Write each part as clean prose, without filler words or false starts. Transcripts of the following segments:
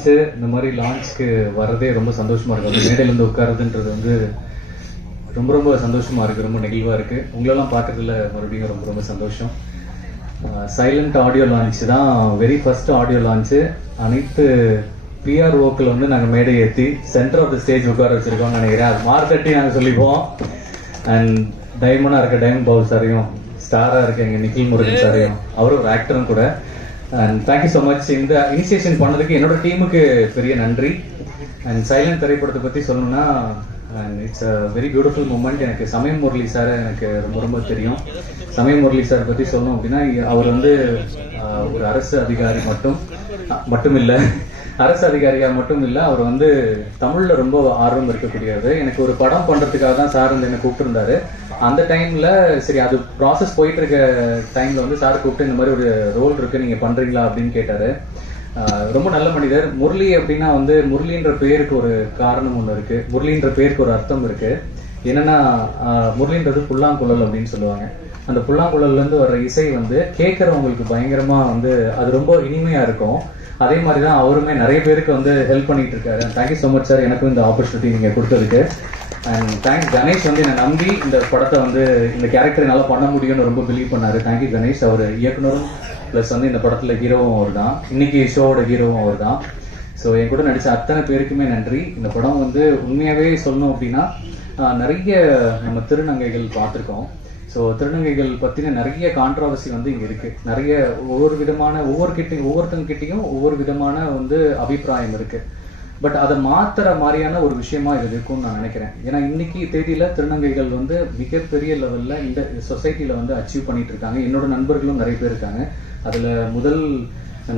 Launch இந்த மாதிரி லான்ச்சுக்கு வர்றதே ரொம்ப சந்தோஷமா இருக்கு. அந்த மேடையிலேருந்து உட்காருதுன்றது வந்து ரொம்ப ரொம்ப சந்தோஷமா இருக்கு, ரொம்ப நெகிழ்வா இருக்கு. உங்களெல்லாம் பார்க்கறதுல மறுபடியும் ரொம்ப ரொம்ப சந்தோஷம். சைலண்ட் ஆடியோ லான்ச் தான் வெரி ஃபர்ஸ்ட் ஆடியோ லான்ச்சு. அனைத்து பிஆர்ஓக்கள் வந்து நாங்கள் மேடை ஏற்றி சென்டர் ஆஃப் த ஸ்டேஜ் உட்கார வச்சிருக்கோம்னு நினைக்கிறேன். அது மார்த்தட்டி நாங்கள் சொல்லிப்போம். அண்ட் டைமண்டாக இருக்க டைமண்ட் பாபு சாரையும், ஸ்டாராக இருக்க எங்கள் நிக்கில் முருகன் சாரையும், அவரும் ஒரு ஆக்டரும் கூட. And thank you so much. இந்த இனிஷியேஷன் பண்ணதுக்கு என்னோட டீமுக்கு பெரிய நன்றி. அண்ட் சைலண்ட் திரைப்படத்தை பற்றி சொல்லணும்னா it's a very beautiful moment. எனக்கு சமயம் முரளி சாரை எனக்கு ரொம்ப ரொம்ப தெரியும். சமயம் முரளி சார் பற்றி சொல்லணும் அப்படின்னா, அவர் வந்து ஒரு அரசு அதிகாரி மட்டும் இல்லை, அரசு அதிகாரியாக மட்டும் இல்லை, அவர் வந்து தமிழில் ரொம்ப ஆர்வம் இருக்கக்கூடியது. எனக்கு ஒரு படம் பண்ணுறதுக்காக தான் சார் வந்து என்னை கூப்பிட்டுருந்தாரு. அந்த டைமில் சரி அது ப்ராசஸ் போயிட்டு இருக்க டைமில் வந்து சார் கூப்பிட்டு இந்த மாதிரி ஒரு ரோல் இருக்குது, நீங்கள் பண்ணுறீங்களா அப்படின்னு கேட்டார். ரொம்ப நல்ல மனிதர். முரளி அப்படின்னா வந்து முரளின்ற பேருக்கு ஒரு காரணம் ஒன்று இருக்குது, முரளின்ற பேருக்கு ஒரு அர்த்தம் இருக்குது. என்னென்னா முரளின்றது புல்லாங்குழல் அப்படின்னு சொல்லுவாங்க. அந்த புல்லாங்குழல்லேருந்து வர்ற இசை வந்து கேட்குறவங்களுக்கு பயங்கரமாக வந்து அது ரொம்ப இனிமையாக இருக்கும். அதே மாதிரி தான் அவருமே நிறைய பேருக்கு வந்து ஹெல்ப் பண்ணிட்டு இருக்காரு. தேங்க்யூ ஸோ மச் சார், எனக்கும் இந்த ஆப்பர்ச்சுனிட்டி நீங்கள் கொடுத்ததுக்கு. அண்ட் தேங்க்ஸ் கணேஷ், வந்து என்னை நம்பி இந்த படத்தை வந்து இந்த கேரக்டரை நல்லா பண்ண முடியும்னு ரொம்ப பிலீவ் பண்ணார். தேங்க்யூ கணேஷ். அவர் இயக்குனரும் ப்ளஸ் வந்து இந்த படத்தில் ஹீரோவும் அவர் தான், இன்னைக்கு ஷோவோட ஹீரோவும் அவர் தான். ஸோ என் கூட நடித்த அத்தனை பேருக்குமே நன்றி. இந்த படம் வந்து உண்மையாகவே சொல்லணும் அப்படின்னா நிறைய நம்ம திருநங்கைகள் பார்த்துருக்கோம். ஸோ திருநங்கைகள் பற்றின நிறைய கான்ட்ரவர்சி வந்து இங்கே இருக்குது. நிறைய ஒவ்வொருத்தங்கிட்டையும் ஒவ்வொரு விதமான வந்து அபிப்பிராயம் இருக்குது. பட் அதை மாற்றுற மாதிரியான ஒரு விஷயமா இது இருக்கும்னு நான் நினைக்கிறேன். ஏன்னா இன்னைக்கு தேதியில் திருநங்கைகள் வந்து மிகப்பெரிய லெவலில் இந்த சொசைட்டியில் வந்து அச்சீவ் பண்ணிட்டு இருக்காங்க. என்னோட நண்பர்களும் நிறைய பேர் இருக்காங்க. அதில் முதல்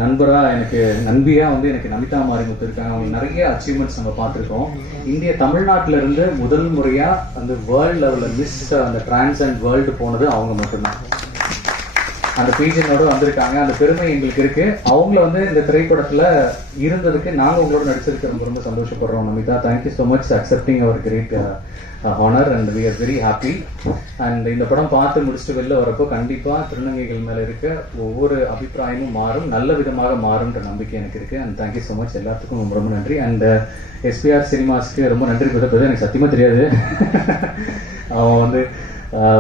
நண்பராக எனக்கு நண்பியாக வந்து எனக்கு நமிதா மாரிமுத்து இருக்காங்க. அவங்க நிறைய அச்சீவ்மெண்ட்ஸ் நம்ம பார்த்துருக்கோம். தமிழ்நாட்டில இருந்து முதல் முறையாக அந்த வேர்ல்டு லெவலில் மிஸ் அந்த டிரான்ஸ் அண்ட் வேர்ல்டு போனது அவங்க மட்டும்தான். அந்த பீஜனோட வந்திருக்காங்க. அந்த பெருமை எங்களுக்கு இருக்கு. அவங்கள வந்து இந்த திரைப்படத்தில் இருந்ததுக்கு நாங்கள் உங்களோட நடிச்சிருக்க ரொம்ப ரொம்ப சந்தோஷப்படுறோம். Namitha, thank you so much accepting our great honour and we are very happy. And இந்த படம் பார்த்து முடிச்சுட்டு வெளில வரப்போ கண்டிப்பாக திருநங்கைகள் மேலே இருக்க ஒவ்வொரு அபிப்பிராயமும் மாறும், நல்ல விதமாக மாறும்ன்ற நம்பிக்கை எனக்கு இருக்குது. அண்ட் தேங்க்யூ ஸோ மச் எல்லாத்துக்கும் ரொம்ப ரொம்ப நன்றி. அண்ட் எஸ்பிஆர் சினிமாஸ்க்கு ரொம்ப நன்றி. கொடுத்தது எனக்கு சத்தியமாக தெரியாது. அவன் வந்து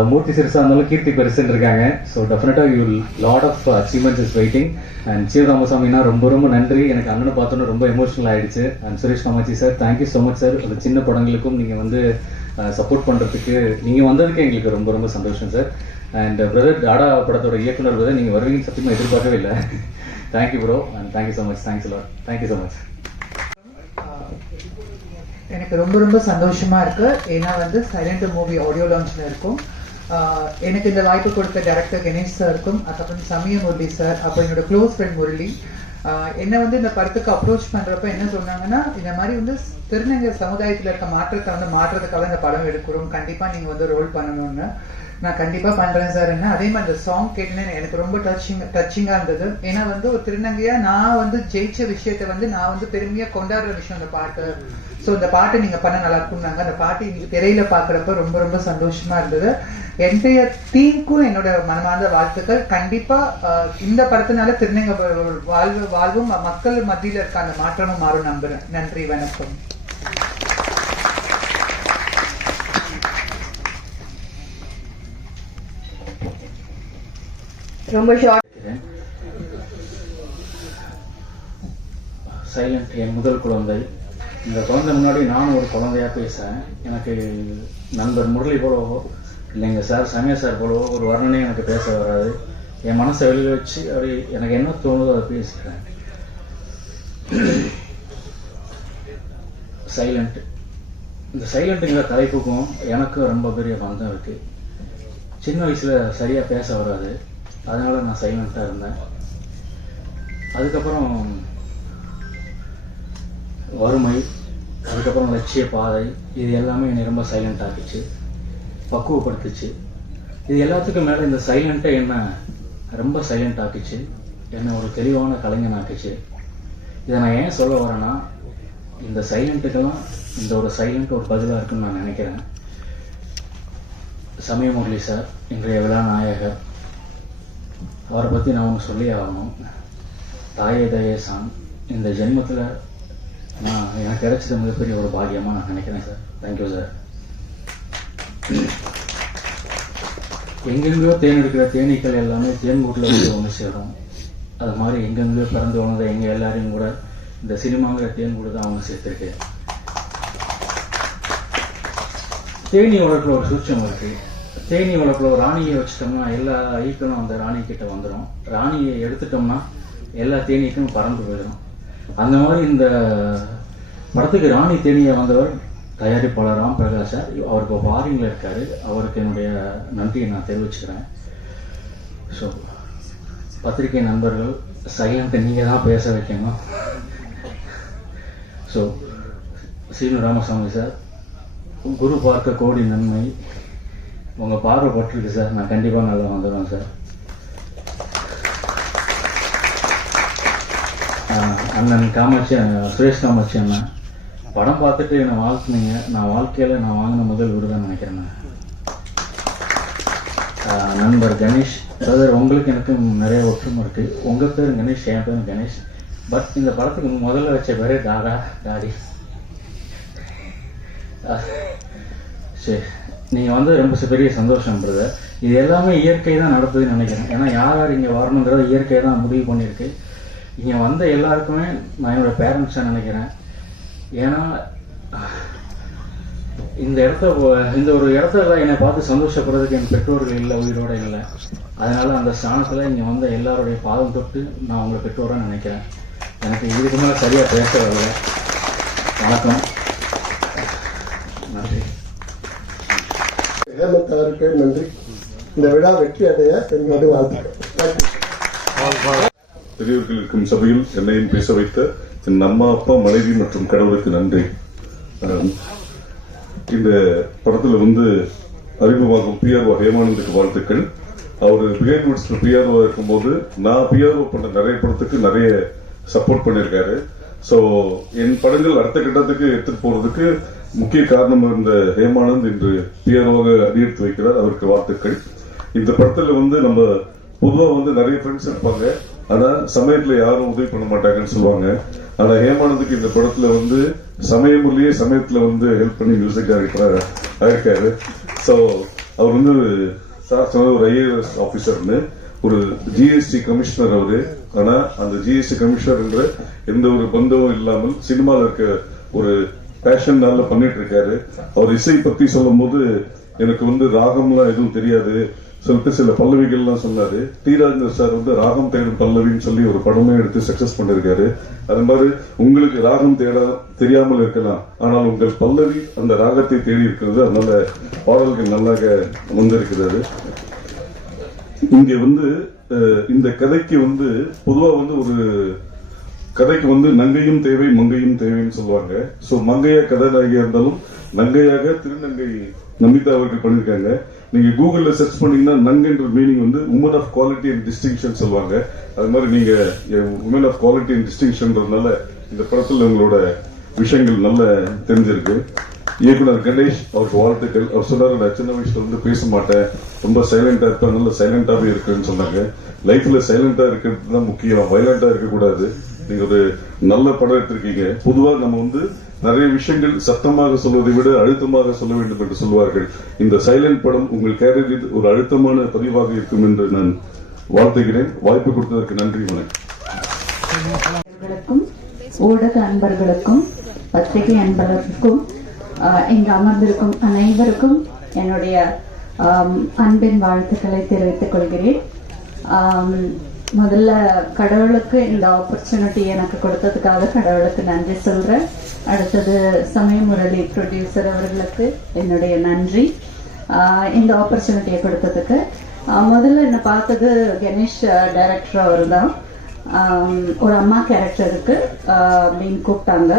மூர்த்தி சிறுசா இருந்தாலும் கீர்த்தி பெருசுன்னு இருக்காங்க. ஸோ டெஃபினட்டாக you lot of achievements is waiting. And சீவ ராமசாமினா ரொம்ப ரொம்ப நன்றி. எனக்கு அண்ணனை பார்த்தோன்னு ரொம்ப எமோஷனல் ஆகிடுச்சு. And Suresh Kamatchi sir, thank you so much sir. அந்த சின்ன படங்களுக்கும் நீங்கள் வந்து சப்போர்ட் பண்ணுறதுக்கு நீங்கள் வந்ததுக்கு எங்களுக்கு ரொம்ப ரொம்ப சந்தோஷம் சார். அண்ட் பிரதர் டாடா படத்தோட இயக்குனர் பிரதர், நீங்கள் வருவீங்கன்னு சத்தியமாக எதிர்பார்க்கவே இல்லை. Thank you bro and thank you so much. Thanks lot. Thank you so much. எனக்கு ரொம்ப ரொம்ப சந்தோஷமா இருக்கு. ஏன்னா வந்து சைலண்ட் மூவி ஆடியோ லான்ச்ல இருக்கும். எனக்கு இந்த வாய்ப்பு கொடுத்த டைரக்டர் கணேஷ் சாருக்கும், அதுக்கப்புறம் சமய முரளி சார், அப்புறம் என்னோட க்ளோஸ் ஃப்ரெண்ட் முரளி என்ன வந்து இந்த படத்துக்கு அப்ரோச் பண்றப்ப என்ன சொன்னாங்கன்னா, இந்த மாதிரி வந்து திருநங்கை சமுதாயத்தில் இருக்க மாற்றத்தை வந்து மாற்றத்துக்காக இந்த படம் எடுக்கிறோம், கண்டிப்பா நீங்க வந்து ரோல் பண்ணணும்னு. நான் கண்டிப்பா பண்றேன் சார். என்ன அதே மாதிரி இந்த சாங் கேட்டேன்னு எனக்கு ரொம்ப டச்சிங்கா இருந்தது. ஏன்னா வந்து ஒரு திருநங்கையா நான் வந்து ஜெயிச்ச விஷயத்த வந்து நான் வந்து பெருமையா கொண்டாடுற விஷயம் இந்த பாட்டு. ஸோ இந்த பாட்டு நீங்க பண்ண நல்லா இருக்கும்னாங்க. அந்த பாட்டு இன்னைக்கு திரையில பாக்குறப்ப ரொம்ப ரொம்ப சந்தோஷமா இருந்தது. என்டைய டீமுக்கும் என்னோட மனமார்ந்த வாழ்த்துக்கள். கண்டிப்பா இந்த படத்தினால திருநங்கை வாழ்வும் மக்கள் மத்தியில இருக்க அந்த மாற்றமும் மாறும் நம்புறேன். நன்றி, வணக்கம். ரொம்ப சைலண்ட் என் முதல் குழந்தை. இந்த குழந்தை முன்னாடி நானும் ஒரு குழந்தையா பேசுறேன். எனக்கு நண்பர் முரளி போலவோ இல்லைங்க சார் சமய சார் போலவோ ஒரு வர்ணனை எனக்கு பேச வராது. என் மனசை வெளியில் வச்சு அப்படி எனக்கு என்ன தோணுதோ அதை பேசிக்கிறேன். சைலண்ட், இந்த சைலண்ட்டுங்கிற தலைப்புக்கும் எனக்கும் ரொம்ப பெரிய பந்தம் இருக்குது. சின்ன வயசில் சரியாக பேச வராது, அதனால் நான் சைலண்ட்டாக இருந்தேன். அதுக்கப்புறம் வறுமை, அதுக்கப்புறம் லட்சிய பாதை, இது எல்லாமே என்னை ரொம்ப சைலண்ட் ஆக்கிச்சு, பக்குவப்படுத்துச்சு. இது எல்லாத்துக்கும் மேலே இந்த சைலண்ட்டை என்ன ரொம்ப சைலண்ட் ஆக்கிச்சு, என்னை ஒரு தெளிவான கலைஞன் ஆக்கிச்சு. இதை நான் ஏன் சொல்ல வரேன்னா, இந்த சைலண்ட்டுக்கெல்லாம் இந்த ஒரு சைலண்ட் ஒரு பதிலாக இருக்குன்னு நான் நினைக்கிறேன். சமய முரளி சார் இன்றைய விழா நாயகர், அவரை பற்றி நான் ஒன்று சொல்லி ஆகணும். தாயே தயேசான் இந்த ஜென்மத்தில் எனக்கு கிடைச்சது மிகப்பெரிய ஒரு பாக்கியமாக நான் நினைக்கிறேன் சார். Thank you sir. எங்கெங்கேயோ தேர்ந்தெடுக்கிற தேனீக்கள் எல்லாமே தேன்கூட்டில் வந்து ஒன்று சேரும். அது மாதிரி எங்கெங்கேயோ பிறந்து வளர்ந்த எங்கள் எல்லாரையும் கூட இந்த சினிமாங்கிற தேன்கூடு தான் அவங்க சேர்த்துருக்கு. தேனி வளர்ப்பில் ஒரு சூட்சம் இருக்குது. தேனி வளர்ப்பில் ஒரு ராணியை வச்சுட்டோம்னா எல்லா ஈக்களும் அந்த ராணிக்கிட்ட வந்துடும். ராணியை எடுத்துட்டோம்னா எல்லா தேனீக்கும் பறந்து போயிடும். அந்த மாதிரி இந்த படத்துக்கு ராணி தேனியை வந்தவர் தயாரிப்பாளர் ராம் பிரகாஷ் சார். அவர் இப்போ ஃபாரின்ல இருக்காரு. அவருக்கு என்னுடைய நன்றியை நான் தெரிவிச்சுக்கிறேன். ஸோ பத்திரிகை நண்பர்கள் சைலண்ட்டை நீங்கள் தான் பேச வைக்கணும். ஸோ சீனு ராமசாமி சார், குரு பார்க்க கோடி நன்மை. உங்கள் பார்வை பட்டிருக்கு சார். நான் கண்டிப்பாக நல்லா வந்துடுவேன் சார். அண்ணன் காமாட்சி, சுரேஷ் காமாட்சி அண்ணன் படம் பார்த்துட்டு என்னை வாழ்த்துனீங்க. நான் வாழ்க்கையில் நான் வாங்கின முதல் வீடு தான் நினைக்கிறேன். நண்பர் கணேஷ் பிரதர், உங்களுக்கு எனக்கு நிறைய ஒற்றுமை இருக்குது. உங்கள் பேர் கணேஷ், என் பேர் கணேஷ். பட் இந்த படத்துக்கு முதல்ல வச்ச பேரே டாடா டாடி. சரி, நீங்கள் வந்து ரொம்ப பெரிய சந்தோஷம் பிரதர். இது எல்லாமே இயற்கை தான் நடத்துதுன்னு நினைக்கிறேன். ஏன்னா யார் யார் இங்கே வரணுங்கிறத இயற்கை தான் முடிவு பண்ணியிருக்கு. இங்கே வந்த எல்லாருக்குமே நான் என்னோடய பேரண்ட்ஸாக நினைக்கிறேன். ஏன்னா இந்த ஒரு இடத்துல என்னை பார்த்து சந்தோஷப்படுறதுக்கு என் பெற்றோர்கள் இல்லை, உயிரோடு இல்லை. அதனால் அந்த ஸ்தானத்தில் இங்கே வந்த எல்லாருடைய பாதம் தொட்டு நான் உங்களை பெற்றோராக நினைக்கிறேன். எனக்கு இதுக்கு மேலே சரியாக பேச வரல. வணக்கம், நன்றி. ஏமத்தாருக்கு நன்றி. இந்த விழா வெற்றி அடைய என்னோட வாழ்த்துக்கள். பெரியவர்கள் இருக்கும் சபையில் என்னையும் பேச வைத்த என் அம்மா, அப்பா, மனைவி மற்றும் கடவுளுக்கு நன்றி. இந்த படத்துல வந்து அறிமுகமாகும் பிஆர்ஓ ஹேமானந்துக்கு வாழ்த்துக்கள். அவர் பிஹைண்ட் வுட்ஸ்ல பிஆர்ஓ இருக்கும்போது நான் பிஆர்ஓ பண்ண நிறைய படத்துக்கு நிறைய சப்போர்ட் பண்ணியிருக்காரு. ஸோ என் படங்கள் அடுத்த கட்டத்துக்கு எடுத்துட்டு போறதுக்கு முக்கிய காரணம் இருந்த ஹேமானந்த் இன்று பிஆர்ஓவாக அடியெடுத்து வைக்கிறார். அவருக்கு வாழ்த்துக்கள். இந்த படத்துல வந்து நம்ம பொதுவாக வந்து நிறைய ஃப்ரெண்ட்ஸ் இருப்பாங்க, ஆனா சமயத்துல யாரும் உதவி பண்ண மாட்டாங்கன்னு சொல்லுவாங்க. ஆனா ஹேமானந்துக்கு இந்த படத்துல வந்து சமயமுறையே சமயத்துல வந்து ஹெல்ப் பண்ணி மியூசிக் டைரக்டரா ஆயிருக்காரு. ஸோ அவர் வந்து சார் சொன்ன ஒரு ஐஏஎஸ் ஆபீசர்னு ஒரு ஜிஎஸ்டி கமிஷனர் அவரு. ஆனா அந்த ஜிஎஸ்டி கமிஷனர் என்ற எந்த ஒரு பந்தமும் இல்லாமல் சினிமாவில் இருக்க ஒரு பேஷன்னால பண்ணிட்டு இருக்காரு. அவர் இசை பத்தி சொல்லும் போது எனக்கு வந்து ராகம்லாம் எதுவும் தெரியாது சொல்லிட்டு சில பல்லவிகள்லாம் சொன்னாரு. டி ராஜேந்தர் சார் வந்து ராகம் தேடும் பல்லவின்னு சொல்லி ஒரு படமே எடுத்து சக்சஸ் பண்ணிருக்காரு. அது மாதிரி உங்களுக்கு ராகம் தெரியாமல் இருக்கலாம், ஆனால் உங்கள் பல்லவி அந்த ராகத்தை தேடி இருக்கிறது. அதனால பாடல்கள் நல்லாக வந்திருக்கிறது. இங்க வந்து இந்த கதைக்கு வந்து பொதுவா வந்து ஒரு கதைக்கு வந்து நங்கையும் தேவை மங்கையும் தேவைன்னு சொல்லுவாங்க. சோ மங்கையா கதாநாயகியா இருந்தாலும் நங்கையாக திருநங்கை நமிதா அவர்கள் பண்ணிருக்காங்க. நீங்க கூகுள்ல சர்ச் பண்ணீங்கன்னா நங்குன்ற மீனிங் வந்து woman of quality and distinction சொல்லுவாங்க. அது மாதிரி நீங்க உமன் ஆஃப் குவாலிட்டி அண்ட் டிஸ்டிங்ஷன்றதுனால இந்த படத்துல உங்களோட விஷயங்கள் நல்ல தெரிஞ்சிருக்கு. இயக்குனர் கணேஷ் அவருக்கு வாழ்த்துக்கள். அவர் சொன்னாரு, நான் சின்ன வயசுல வந்து பேச மாட்டேன், ரொம்ப சைலண்டா இருப்பேன், நல்ல சைலண்டாவே இருக்குன்னு சொன்னாங்க. லைஃப்ல சைலண்டா இருக்கிறது தான் முக்கியம், வயலண்டா இருக்கக்கூடாது. நீங்க ஒரு நல்ல படம் எடுத்திருக்கீங்க. பொதுவா நம்ம வந்து நிறைய விஷயங்கள் சத்தமாக சொல்வதை விட அழுத்தமாக சொல்ல வேண்டும் என்று சொல்வார்கள். இந்த சைலண்ட் படம் உங்கள் கேரியரில் ஒரு அழுத்தமான பதிவாக இருக்கும் என்று நான் வாழ்த்துகிறேன். வாய்ப்பு கொடுத்ததற்கு நன்றி. வணக்கம். ஊடக அன்பர்களுக்கும் பத்திரிகை அன்பர்களுக்கும் இங்கு அமர்ந்திருக்கும் அனைவருக்கும் என்னுடைய அன்பின் வாழ்த்துக்களை தெரிவித்துக் கொள்கிறேன். முதல்ல கடவுளுக்கு இந்த ஆப்பர்ச்சுனிட்டி எனக்கு கொடுத்ததுக்காக கடவுளுக்கு நன்றி சொல்றேன். அடுத்தது சமயமுரளி ப்ரொடியூசர் அவர்களுக்கு என்னுடைய நன்றி இந்த ஆப்பர்ச்சுனிட்டியை கொடுத்ததுக்கு. முதல்ல என்ன பார்த்தது கணேஷ் டைரக்டர் அவர் தான். ஒரு அம்மா கேரக்டருக்கு அப்படின்னு கூப்பிட்டாங்க.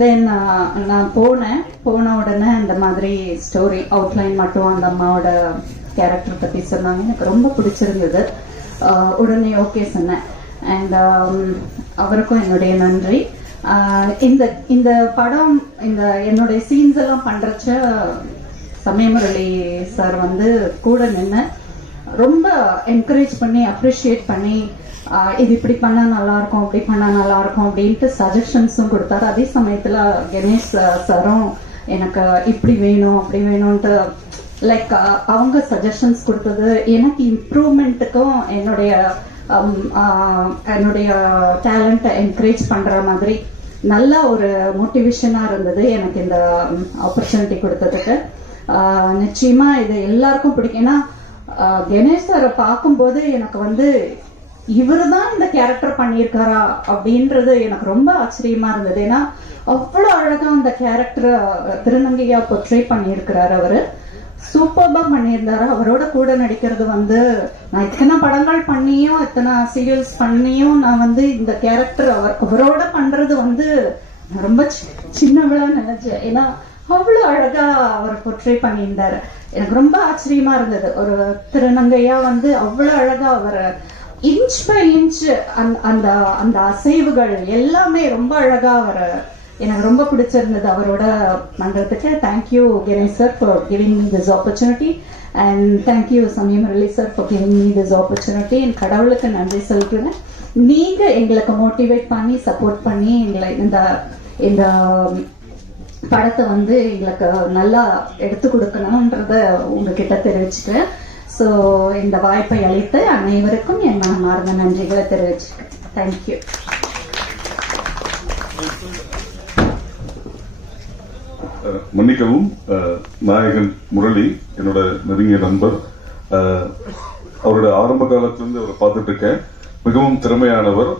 தென் நான் போன உடனே இந்த மாதிரி ஸ்டோரி அவுட்லைன் மட்டும் அந்த அம்மாவோட கேரக்டர் பற்றி சொன்னாங்க. எனக்கு ரொம்ப பிடிச்சிருந்தது. உடனே ஓகே சொன்னேன். அண்ட் அவருக்கும் என்னுடைய நன்றி. இந்த படம் இந்த என்னுடைய சீன்ஸ் எல்லாம் பண்றச்ச சமயமுரளி சார் வந்து கூட நின்று ரொம்ப என்கரேஜ் பண்ணி அப்ரிஷியேட் பண்ணி இது இப்படி பண்ணா நல்லா இருக்கும் அப்படி பண்ணா நல்லா இருக்கும் அப்படின்ட்டு சஜஷன்ஸும் கொடுத்தாரு. அதே சமயத்துல கணேஷ் சாரும் எனக்கு இப்படி வேணும் அப்படி வேணும்ட்டு லைக் அவங்க சஜஷன்ஸ் கொடுத்தது எனக்கு இம்ப்ரூவ்மெண்ட்டுக்கும் என்னுடைய டேலண்ட்டை என்கரேஜ் பண்ற மாதிரி நல்ல ஒரு மோட்டிவேஷனா இருந்தது எனக்கு இந்த ஆப்பர்ச்சுனிட்டி கொடுத்ததுக்கு. நிச்சயமா இது எல்லாருக்கும் பிடிக்கும். ஏன்னா கணேஷ் சாரை பார்க்கும்போது எனக்கு வந்து இவரு தான் இந்த கேரக்டர் பண்ணியிருக்காரா அப்படின்றது எனக்கு ரொம்ப ஆச்சரியமா இருந்தது. ஏன்னா அவ்வளவு அழகா அந்த கேரக்டரை திருநங்கையா பொர்ட்ரே பண்ணியிருக்கிறாரு. அவரு சூப்பர்பா பண்ணியிருந்தாரு. அவரோட கூட நடிக்கிறது வந்து நான் இத்தனை படங்கள் பண்ணியும் இத்தனை சீரியல்ஸ் பண்ணியும் நான் வந்து இந்த கேரக்டர் அவரோட பண்றது வந்து ரொம்ப சின்னவளா நினைச்சேன். ஏன்னா அவ்வளவு அழகா அவர் பொர்ட்ரே பண்ணியிருந்தாரு. எனக்கு ரொம்ப ஆச்சரியமா இருந்தது. ஒரு திருநங்கையா வந்து அவ்வளவு அழகா அவர் இன்ச் பை இன்ச் அந்த அந்த அசைவுகள் எல்லாமே ரொம்ப அழகா அவர் எனக்கு ரொம்ப பிடிச்சிருந்தது அவரோட பண்றதுக்கு. Thank you Ganesh sir for giving me this opportunity and thank you சமயம் Murali sir for giving me this opportunity. என் கடவுளுக்கு நன்றி சொல்கிறேன். நீங்க எங்களுக்கு மோட்டிவேட் பண்ணி சப்போர்ட் பண்ணி எங்களை இந்த படத்தை வந்து எங்களுக்கு நல்லா எடுத்து கொடுக்கணும்ன்றத உங்ககிட்ட தெரிவிச்சுக்கிறேன். ஸோ இந்த வாய்ப்பை அளித்து அனைவருக்கும் என் மனமார்ந்த நன்றிகளை தெரிவிச்சுக்கிறேன். தேங்க்யூ. மன்னிக்கவும், நாயகன் முரளி என்னோட நெருங்கிய நண்பர். அவரோட ஆரம்ப காலத்திலிருந்து அவரை பார்த்துட்டு இருக்கேன். மிகவும் திறமையானவர்.